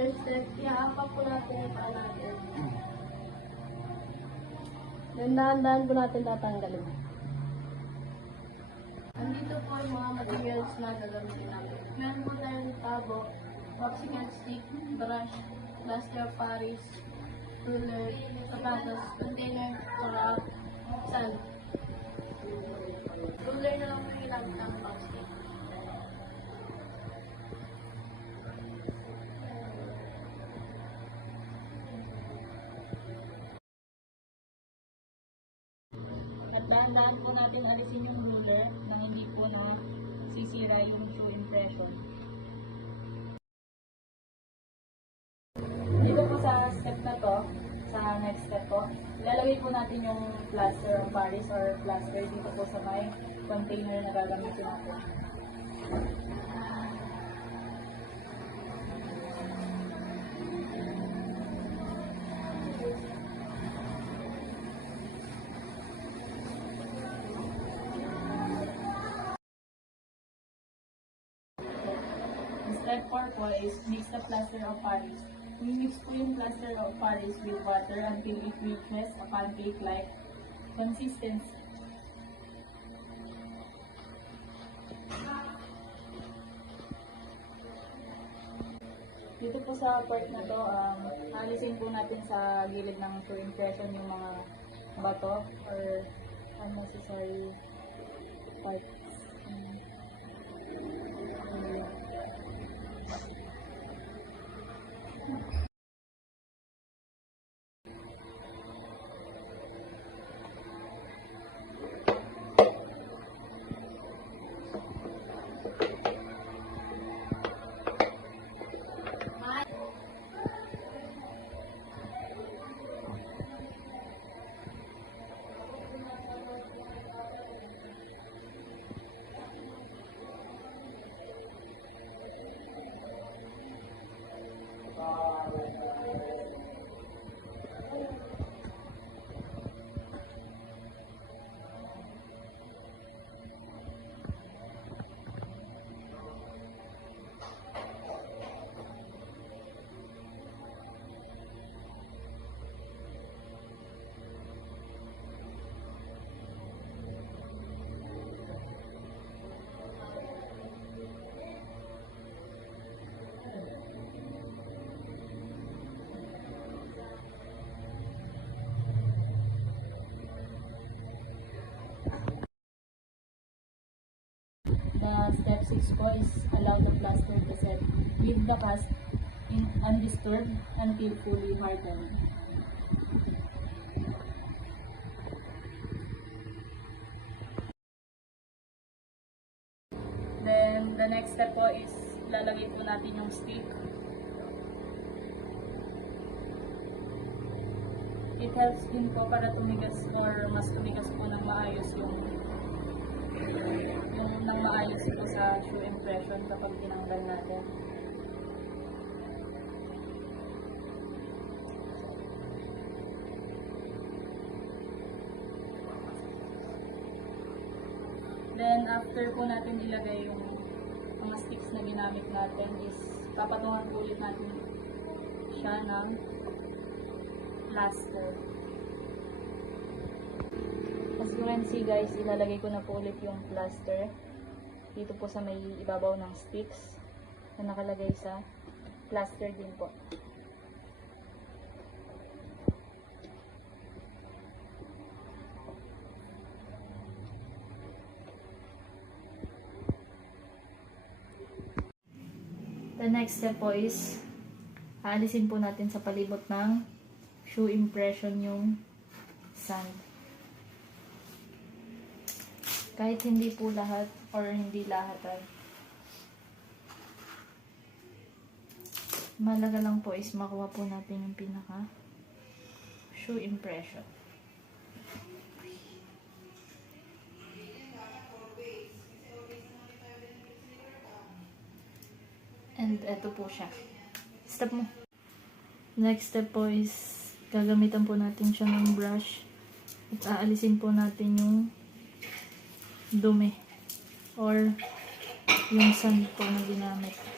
First step, ihaapak po natin yung paa natin. Then, dahan-dahan po natin tatanggalin. Andito po yung mga materials na gagamitin natin. Meron po tayong tabo, waxing and stick, brush, plaster of Paris, ruler, sapatos, container, saka sand. Ruler na lang po yung ilang ng boxing. At dahan-dahan po natin alisin yung ruler nang hindi po na sisira yung shoe impression. Dito po sa step na to, sa next step po, ilalagay po natin yung plaster of Paris or plaster dito po sa may container na gagamitin natin. Step 4 po is mix the plaster of Paris. Mix po yung plaster of Paris with water until it reaches a pancake-like consistency. Dito po sa part na to, alisin po natin sa gilid ng shoe impression yung mga bato or unnecessary parts. The step 6 po is allow the plaster to set. Leave the cast undisturbed until fully hardened. Then, the next step po is lalagay po natin yung stick. It helps din po para tumigas or mas tumigas po ng maayos yung nang maayos po sa shoe impression kapag tinanggal natin. Then, after po natin ilagay yung mga sticks na ginamit natin is papatungan po ulit natin siya ng plaster. As you can see guys, ilalagay ko na po ulit yung plaster dito po sa may ibabaw ng sticks na nakalagay sa plaster din po. The next step po is aalisin po natin sa palibot ng shoe impression yung sand. Kahit hindi po lahat or hindi lahat ay malaga lang po is makuha po natin yung pinaka shoe impression. And eto po siya. Step mo. Next step po is gagamitan po natin siya ng brush at aalisin po natin yung dumi or yung sand po na ginamit.